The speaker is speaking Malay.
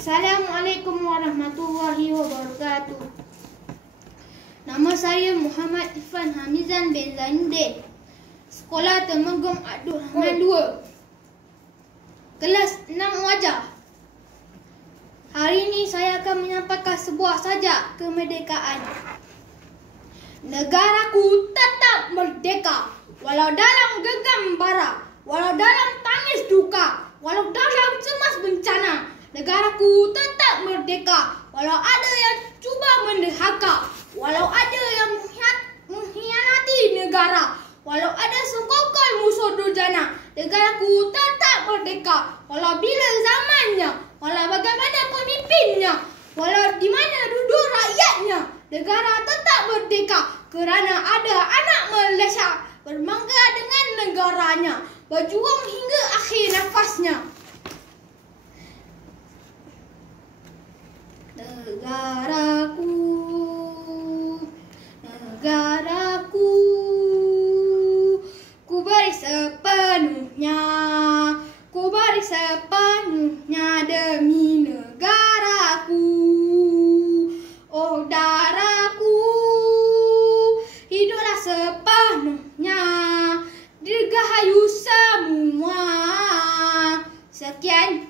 Assalamualaikum warahmatullahi wabarakatuh. Nama saya Muhammad Irfan Hamizan bin Zainuddin, Sekolah Temenggong Abdul Rahman 2, Kelas 6 Wajah. Hari ini saya akan menyampaikan sebuah sajak kemerdekaan. Negaraku tetap merdeka, walau dalam genggam bara, walau dalam tangis duka, walau dalam cemas bencana. Negaraku tetap merdeka, walau ada yang cuba mendahaka, walau ada yang mengkhianati negara, walau ada sekokol musuh durjana. Negaraku tetap merdeka, walau bila zamannya, walau bagaimana pemimpinnya, walau di mana duduk rakyatnya. Negara tetap merdeka kerana ada anak Malaysia berbangga dengan negaranya, berjuang hingga akhir nafasnya. Negaraku, negaraku, ku beri sepenuhnya, ku beri sepenuhnya demi negaraku. Oh darahku, hiduplah sepenuhnya, dirgahayu semua. Sekian.